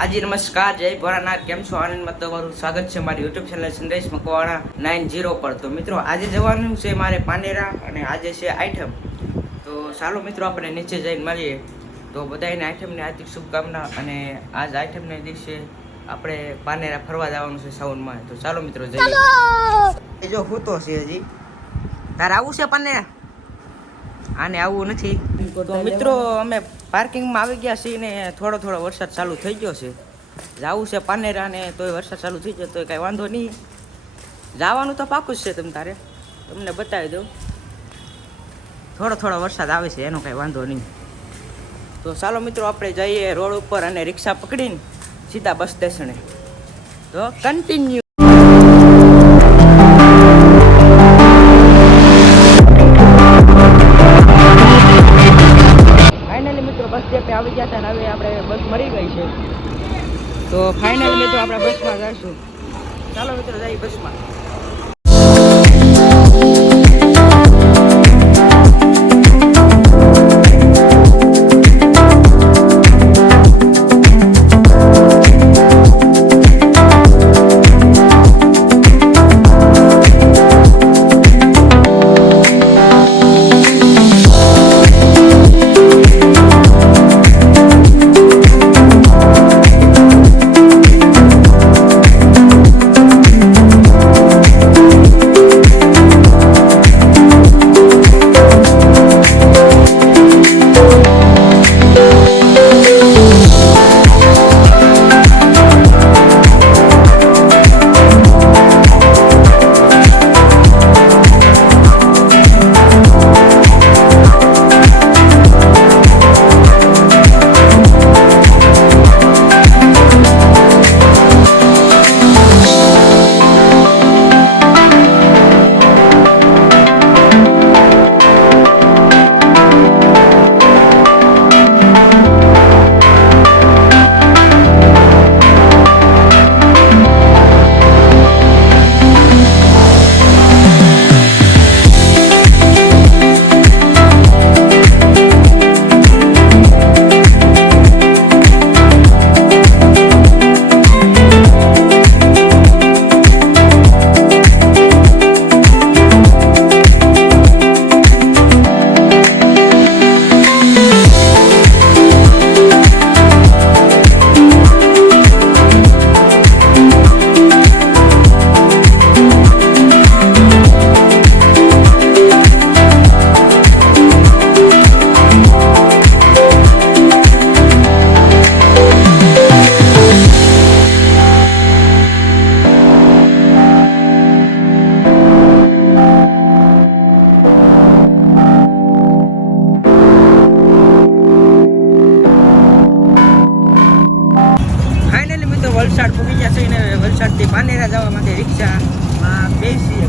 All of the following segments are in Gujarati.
આજે નમસ્કાર, જય ભોળાનાથ. કેમ છો? આનંદમાં તમારું સ્વાગત છે મારી યુટ્યુબ ચેનલ સંદેશ મકવાણા 90 પર. તો મિત્રો આજે જવાનું છે મારે પાનેરા અને આજે છે આઈટમ. તો ચાલો મિત્રો આપણે નીચે જઈને મળીએ. તો બધાને આઈટમની હાર્દિક શુભકામના. અને આજ આઈટમને દિવસે આપણે પાનેરા ફરવા જવાનું છે સાઉન્ડમાં. તો ચાલો મિત્રો જઈએ. જો હોતો છે હજી તારે આવું છે પાનેરા? આને આવવું નથી. તો મિત્રો અમે પાર્કિંગમાં આવી ગયા છીએ ને થોડો વરસાદ ચાલુ થઈ ગયો છે. જવું છે પાનેરા ને તોય વરસાદ ચાલુ થઈ ગયો તો કાંઈ વાંધો નહીં, જવાનું તો પાકું જ છે. તમને બતાવી દઉં, થોડો વરસાદ આવે છે એનો કાંઈ વાંધો નહીં. તો ચાલો મિત્રો આપણે જઈએ રોડ ઉપર અને રિક્ષા પકડીને સીધા બસ સ્ટેશને. તો કન્ટિન્યુ. બસ સ્ટેપે આવી ગયા હતા ને હવે આપણે બસ મળી ગઈ છે. તો ફાઇનલ મિત્રો આપણે બસમાં જઈશું. ચાલો મિત્રો જઈએ બસમાં. વલસાડ પૂગી ગયા છે ને વલસાડથી પાનેરા જવા માટે રિક્ષામાં બેસીએ.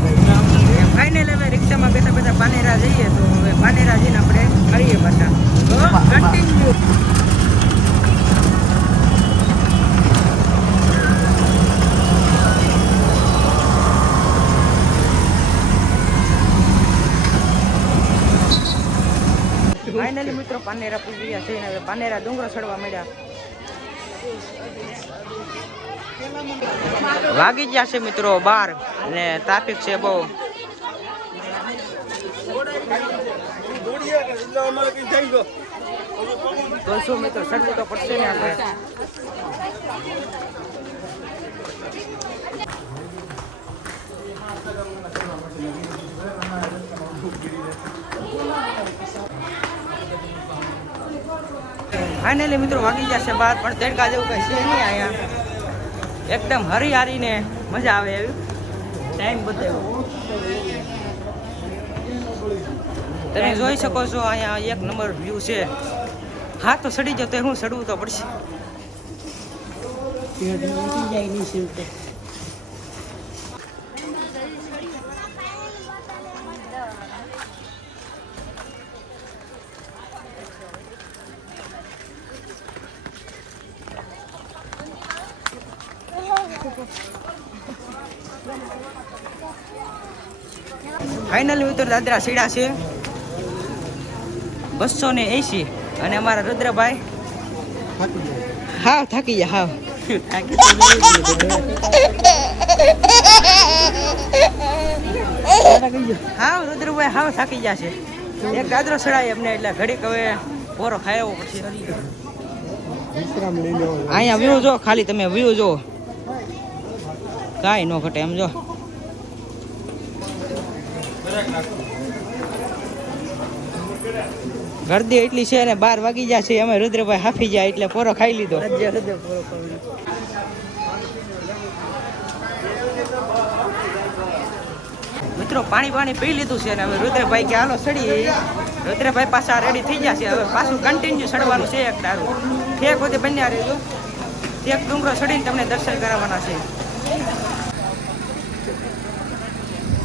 ફાઇનલ હવે રિક્ષામાં બેઠા પાનેરા જઈએ. તો હવે પાનેરા જઈને આપણે મળીએ પાછા. તો કન્ટિન્યુ. ફાઇનલી મિત્રો પાનેરા પૂગી ગયા છે ને હવે પાનેરા ડુંગરો ચડવા મળ્યા. વાગી ગયા છે મિત્રો 12 ને ટ્રાફિક છે બહુ. તો શું મિત્રો ચડવું તો પડશે ને આપણે. ફાઇનલી મિત્રો વાગી ગયા છે 12 પણ તડકા જેવું કઈ છે નહીં અહીંયા. એકદમ હરિયાળીને મજા આવે એવી ટાઈમ બતાવ્યો. તમે જોઈ શકો છો અહીંયા એક નંબર વ્યૂ છે. હા તો ચડી જાવ તો હું ચડવું તો પડશે. ફાઇનલી મિત્રો દાદરા સીડા છે 280 અને અમારા રુદ્રભાઈ હાવ થાકી જા હાવ હાવ રુદ્રભાઈ હાવ થાકી જશે એક ગાદરો સડાય એમને એટલે ઘડીક હવે પોરો ખાયો પછી અહીંયા વ્યૂ જો ખાલી તમે વ્યૂ જો કાંઈ ન ઘટે એમ જો ગરદી એટલી છે ને 12 વાગી જશે અમે રુદ્રભાઈ હાફી જાય એટલે પોરો ખાઈ લીધો મિત્રો પાણી પી લીધું છે ને હવે રુદ્રભાઈ કે હાલો સડી રુદ્રભાઈ પાછા રેડી થઈ જશે હવે પાછું કન્ટિન્યુ સડવાનું છે એક દારૂ ઠેક બધે બન્યા રહેજો એક ડુંગરો સડીને તમને દર્શન કરાવવાના છે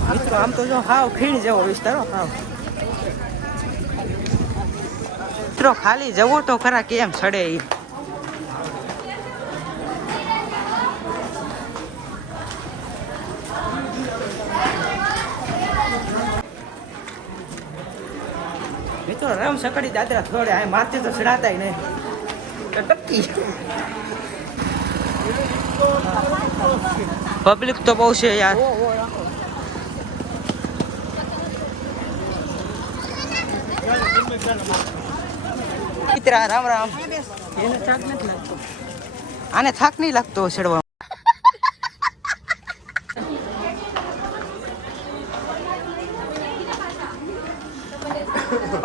મિત્રો આમ તો જો હાવ ખીણ જેવો વિસ્તારો હાવ મિત્રો ખાલી જવું તો ખરા કેમ સડે એ મિત્રો રમ સકડી દાદરા થોડે આ માથે તો સડાતા નહીં ટપકી પબ્લિક તો બહુ છે યાર મિત્રા રામ રામ આને થાક નહીં લાગતો ચડવા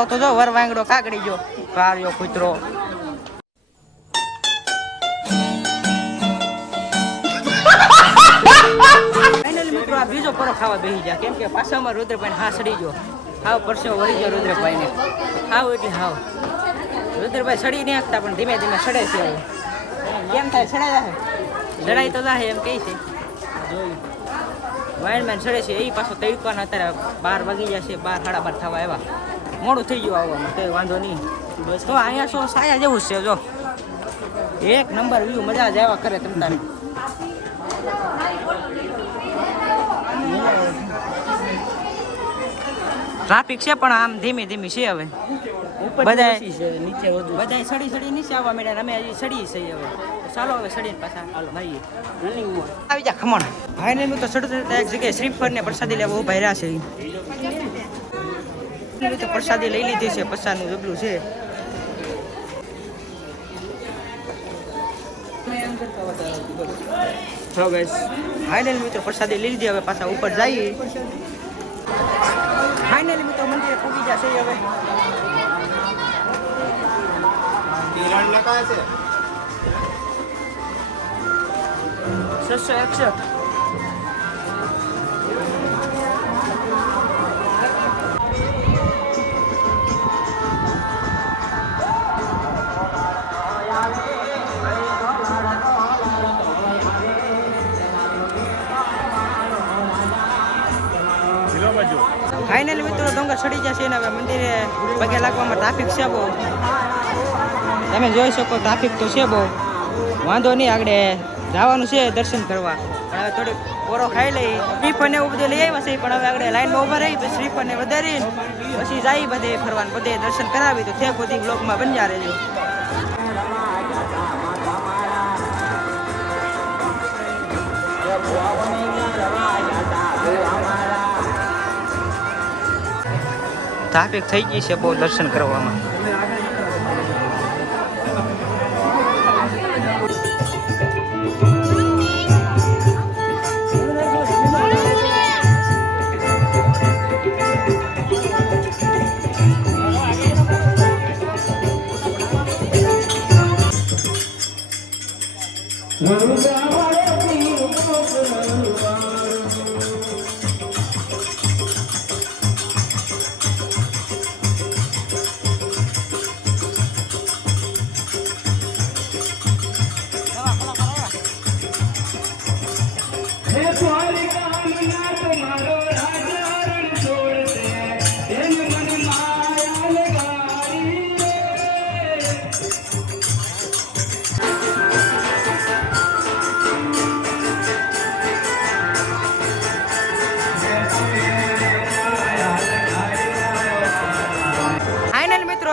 તો જો વર વાંગડો કાગડી ગયો પાર્યો કૂતરો ફાઇનલી મિત્રો આ બીજો પરો ખાવા બેસી ગયા કેમ કે પાછામાં રુદ્રભાઈ હા સડી ગયો હાવ પરસેવો વળી ગયો રુદ્રભાઈ ને હાવ એટલે હાવ રુદ્રભાઈ સડી નહીં આપતા પણ ધીમે ધીમે સડે છે હવે કેમ થાય સડાય સડાઈ તો જાય એમ કહે છે વાઇન્ડમેન સડે છે એ પાછો તડકાના અત્યારે 12 વાગી જશે 12 સાડા 12 થવા આવ્યા મોડું થઈ ગયું આવવામાં તો વાંધો નહીં તો અહીંયા શું સાયા જેવું છે જો એક નંબર વ્યૂ મજા જ આવ્યા કરે તમ તારે ટ્રાફિક છે પણ આમ ધીમી ધીમી છે હવે બધા સડી નીચે આવવા માંડ્યા અમે હજી સડી છે હવે ચાલો હવે સડીને પાછા હાલો ભાઈ આવી જા ખમણ ભાઈને તો સડતા એક જગ્યાએ શ્રીફળ ને પ્રસાદી લેવા ઉભા રહ્યા છે તો પ્રસાદી લઈ લીધી છે પસાનું જબલું છે હા ગાઈસ ફાઇનલ મિત્રો પ્રસાદી લઈ લીધી હવે પાછા ઉપર જઈએ ફાઇનલી મિત્રો મંદિરે પહોંચી જશે હવે તિરણ લખા છે 661 ફાઇનલી મિત્રો ડુંગર ચડી જશે ને હવે મંદિરે પગે લાગવામાં ટ્રાફિક છે બહુ તમે જોઈ શકો ટ્રાફિક તો છે બહુ વાંધો નહીં આગળ જવાનું છે દર્શન કરવા પણ હવે થોડીક પોરો ખાઈ લઈ શ્રીફળ ને એવું બધું લઈ આવ્યા છે પણ હવે આગળ લાઈનમાં ઊભા રહી પછી શ્રીફળ ને વધારીને પછી જાય બધે ફરવાનું બધે દર્શન કરાવી તો તે બધી બ્લોગમાં બન્યા રહેજો ટ્રાફિક થઈ ગઈ છે બહુ દર્શન કરવામાં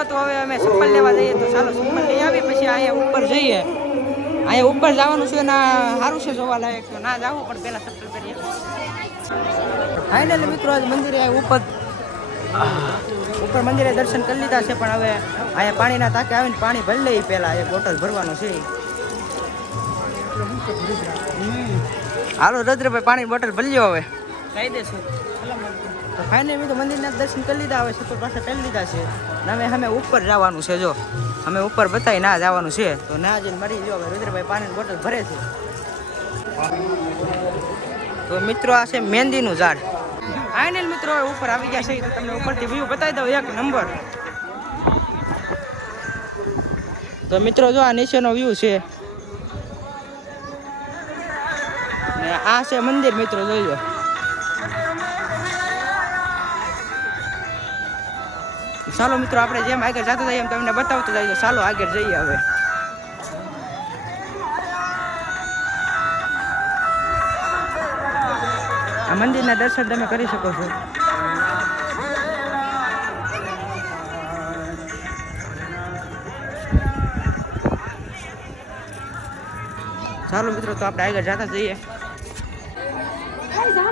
તો હવે અમે ચપ્પલ લેવા જઈએ તો ચાલો ચપ્પલ લઈ આવી પછી અહીંયા ઉપર જઈએ અહીંયા ઉપર જવાનું છે ને સારું છે જોવા લાયક, તો ના જવું પણ પહેલાં સબસ્ક્રાઈબ કરીએ. ફાઇનલી મિત્રો આજ મંદિરે ઉપર મંદિરે દર્શન કરી લીધા છે, પણ હવે અહીંયા પાણીના ટાંકે આવીને પાણી ભરી લઈએ. પહેલાં એક બોટલ ભરવાનું છે. હાલો રુદ્રભાઈ પાણી બોટલ ભરી લો હવે કહી દેશું. તો ફાઇનલી મિત્રો મંદિરના દર્શન કરી લીધા, હવે સપોર્ટ પાસે કરી લીધા છે ને હવે અમે ઉપર જવાનું છે. જો અમે ઉપર બતાવી ના જવાનું છે, તો ના જઈને મળી જો. હવે રુદ્રભાઈ પાણીની બોટલ ભરે છે. તો મિત્રો આ છે મહેંદીનું ઝાડ. ફાઇનલ મિત્રો હવે ઉપર આવી ગયા છે, તો તમને ઉપરથી વ્યૂ બતાવી દઉં એક નંબર. તો મિત્રો જો આ નીચેનો વ્યૂ છે ને આ છે મંદિર. મિત્રો જોઈ લો. ચાલો મિત્રો આપણે જેમ આગળ જતા જઈએ એમ તમને બતાવતો જઈએ. ચાલો આગળ જઈએ. હવે આ મંદિરના દર્શન તમે કરી શકો છો. ચાલો મિત્રો તો આપણે આગળ જતા જઈએ.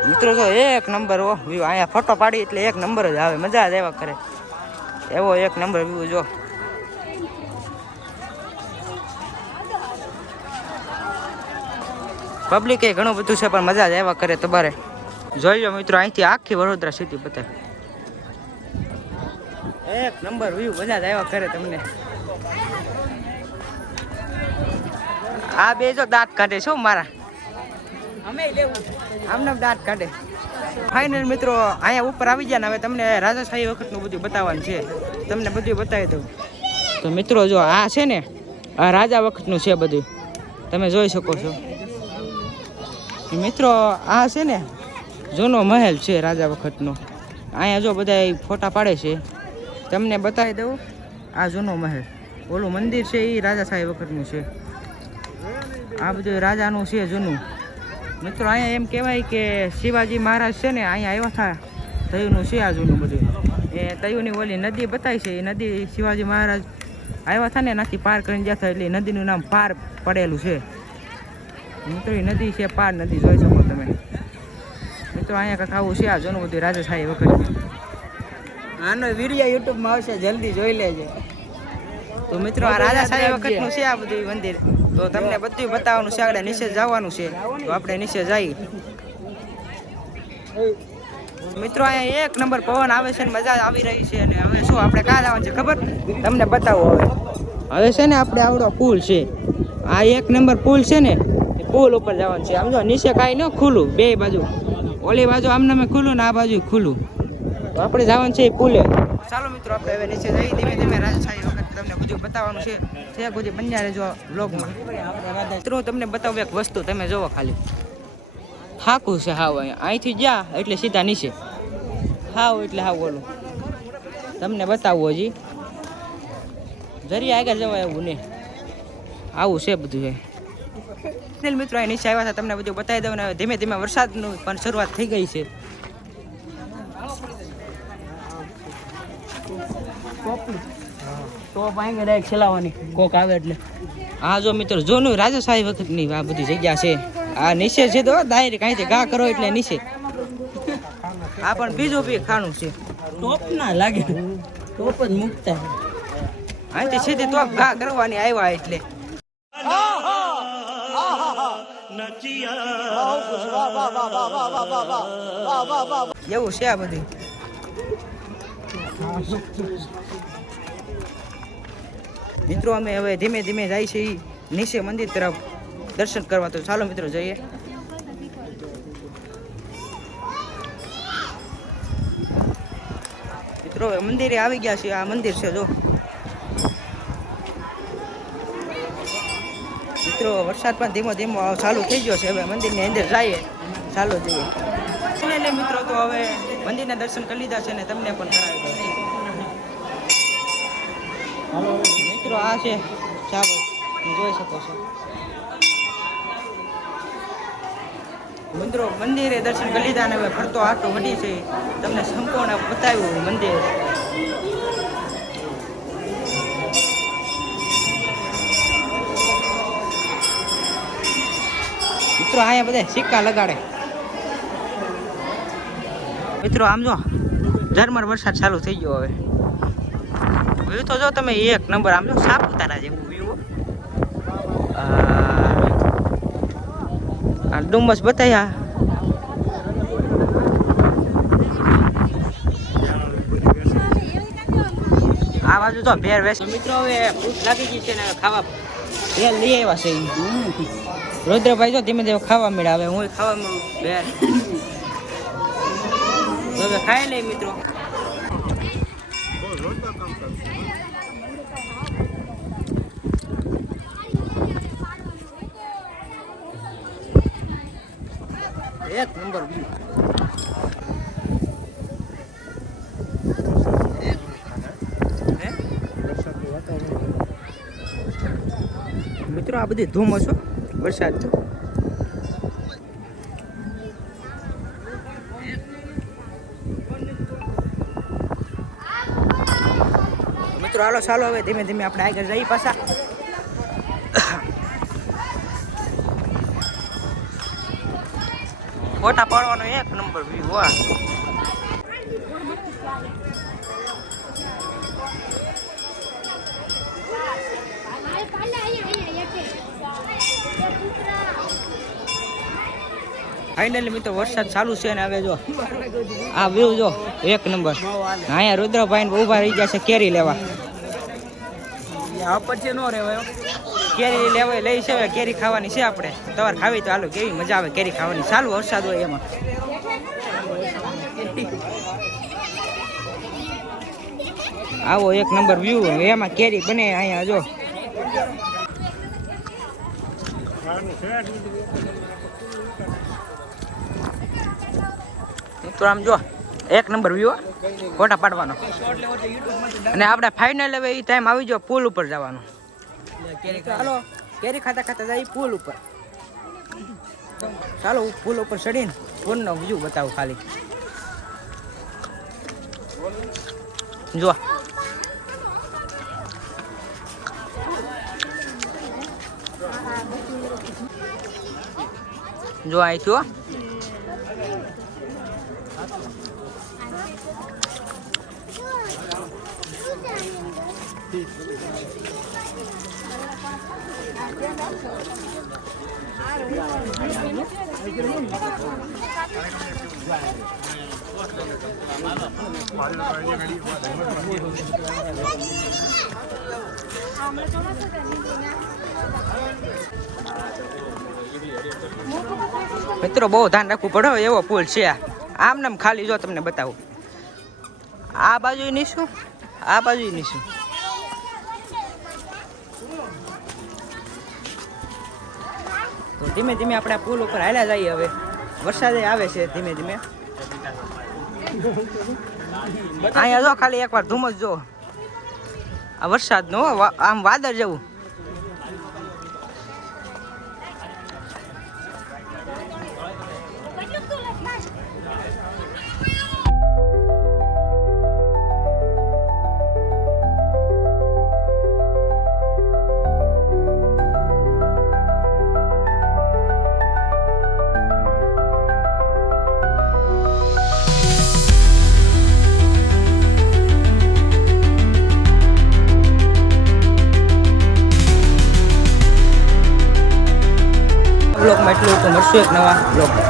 મિત્રો તો એક નંબર વ્યૂ. અહીંયા ફોટો પાડી એટલે એક નંબર જ આવે, મજા જ આવ્યા કરે એવો એક નંબર વ્યૂ. જો પબ્લિક એ ઘણું બધું છે, પણ મજા જ આવ્યા કરે. તમારે જોઈ લો મિત્રો, અહીંથી આખી વડોદરા સિટી બતાવે. એક નંબર વ્યૂ, મજા જ આવ્યા કરે તમને. આ બે જો દાંત કાઢે છો મારા, અમે લેવું આમને દાંત કાઢે. ફાઇનલ મિત્રો અહીંયા ઉપર આવી ગયા ને હવે તમને રાજાશાહી વખતનું બધું બતાવવાનું છે. તમને બધું બતાવી દઉં. તો મિત્રો જો આ છે ને આ રાજા વખતનું છે બધું, તમે જોઈ શકો છો. મિત્રો આ છે ને જૂનો મહેલ છે રાજા વખતનો. અહીંયા જો બધા ફોટા પાડે છે, તમને બતાવી દઉં. આ જૂનો મહેલ, ઓલું મંદિર છે એ રાજાશાહી વખતનું છે. આ બધું રાજાનું છે જૂનું. મિત્રો અહીંયા એમ કહેવાય કે શિવાજી મહારાજ છે ને અહીંયા આવ્યા હતા, તયુનું છે આ જૂનું બધું. એ તયુની ઓલી નદી બતાવી છે, એ નદી શિવાજી મહારાજ આવ્યા હતા ને એનાથી પાર કરીને ગયા હતા, એટલે નદીનું નામ પાર પડેલું છે. મિત્રો એ નદી છે પાર નદી, જોઈ શકો તમે. મિત્રો અહીંયા કંઈક આવું છે આ જૂનું બધું રાજાશાહી વખત. આનો વિડીયો યુટ્યુબમાં આવશે, જલ્દી જોઈ લેજો. તો મિત્રો આ રાજાશાહી વખતનું છે આ બધું મંદિર. તો તમને બધું બતાવવાનું છે. આગળ નીચે જવાનું છે, તો આપણે નીચે જઈએ. મિત્રો અહીંયા એક નંબર પવન આવે છે ને મજા આવી રહી છે. અને હવે શું આપણે ક્યાં જવાનું છે ખબર તમને બતાવો. હવે છે ને આપણે આવડો પુલ છે, આ એક નંબર પુલ છે ને, એ પુલ ઉપર જવાનું છે. આમ જો નીચે કાંઈ ન ખુલ્લું, બે બાજુ, ઓલી બાજુ આમને મેં ખુલ્લું ને આ બાજુ ખુલ્લું. તો આપણે જવાનું છે એ પુલે. ચાલો મિત્રો આપણે હવે નીચે જઈ ધીમે ધીમે રાજાશાહી વખત તમને બધું બતાવવાનું છે. ત્યાં બધું બન્યા રહેજો બ્લોગમાં. મિત્રો તમને બતાવું એક વસ્તુ, તમે જોવો ખાલી. હાકું છે હાવ. અહીંથી જ્યાં એટલે સીધા નીચે હાવ, એટલે હાવ ઓલું તમને બતાવવું. હજી જરી આગળ જવાય એવું નહીં, આવું છે બધું છે. મિત્રો અહીં નીચે આવ્યા હતા, તમને બધું બતાવી દઉં. ને હવે ધીમે ધીમે વરસાદનું પણ શરૂઆત થઈ ગઈ છે. તો પાંગે ડાયરેક્ટ ચલાવવાની કોક આવે એટલે. હા જો મિત્રો જોનું રાજાશાહી વખતની આ બધી જગ્યા છે. આ નીચે છે તો ડાયરેક્ટ અહીંથી ઘા કરો એટલે નીચે. આ પણ બીજું બી ખાણું છે. ટોપ ના લાગે, ટોપ જ મૂકતા અહીંથી સીધી ટોપ ઘા કરવાની આવ્યા એટલે. એવું છે આ બધું. મિત્રો અમે હવે ધીમે ધીમે જાય છે નીચે મંદિર તરફ દર્શન કરવા. તો ચાલો મિત્રો જઈએ. મિત્રો હવે મંદિરે આવી ગયા છે. આ મંદિર છે જો. મિત્રો વરસાદ પણ ધીમો ધીમો ચાલુ થઈ ગયો છે. હવે મંદિરની અંદર જઈએ, ચાલો જઈએ. એટલે મિત્રો તો હવે મંદિરના દર્શન કરી લીધા છે ને તમને પણ કરાવી દઉં. મિત્રો આ છે ચાલો, જોઈ શકો છો. મિત્રો મંદિરે દર્શન કરી લીધા ને હવે ફરતો આટો વધી છે. તમને સંપૂર્ણ બતાવ્યું મંદિર. મિત્રો અહીંયા બધા સિક્કા લગાડે. મિત્રો આમ જો ઝરમર વરસાદ ચાલુ થઈ ગયો હવે. વ્યૂ તો જો તમે એક નંબર, આમ જો સાપુતારા જેવું વ્યૂ. આ ડુમસ બતાવ્યા. આ બાજુ તો ભેર વેસ. મિત્રો હવે ભૂખ લાગી ગઈ છે ને ખાવા ભેર લઈ આવ્યા છે. રુદ્રભાઈ જો ધીમે ધીમે ખાવા મળ્યા. હવે હું ખાવા મળું ભેર. હવે ખાઈ લઈ મિત્રો. એક નંબર મિત્રો. આ બધી ધૂમ છો વરસાદ. મિત્રો હાલો ચાલો હવે ધીમે ધીમે આપણે આગળ જઈ પાછા. ફોટા પાડવાનો એક નંબર વ્યૂ. વાહ ફાઇનલી મિત્રો વરસાદ ચાલુ છે ને હવે જો આ વ્યૂ જો એક નંબર. અહીંયા રુદ્રભાઈ ઉભા રહી ગયા છે કેરી લેવા. પછી નો રહેવાય કેરી લેવા લઈ છે. કેરી ખાવાની છે આપણે. તમારે ખાવી તો હાલો, કેવી મજા આવે કેરી ખાવાની. ચાલુ વરસાદ હોય એમાં. આવો એક નંબર વ્યૂ. એમાં કેરી બને અહીંયા જો. તો આમ જો એક નંબર વ્યૂ ફોટા પાડવાનો. અને આપણે ફાઇનલ હવે એ ટાઈમ આવી ગયો પુલ ઉપર જવાનો. ચાલો કેરી ખાતા ખાતા જાય પુલ ઉપર. ચાલો પુલ ઉપર ચડીને પુલનો વ્યૂ બતાવું ખાલી. જો જો અહીં છો. મિત્રો બહુ ધ્યાન રાખવું પડે એવો પુલ છે. આમ નામ ખાલી જો તમને બતાવું. આ બાજુ નીશું, આ બાજુ નીશું. તો ધીમે ધીમે આપણે પુલ ઉપર હાલ્યા જઈએ. હવે વરસાદ આવે છે ધીમે ધીમે. અહીંયા જો ખાલી એકવાર ધુમ્મસ જો. આ વરસાદ નો આમ વાદળ જેવું. બ્લોગમાં એટલું તો મળશું એક નવા બ્લોગ.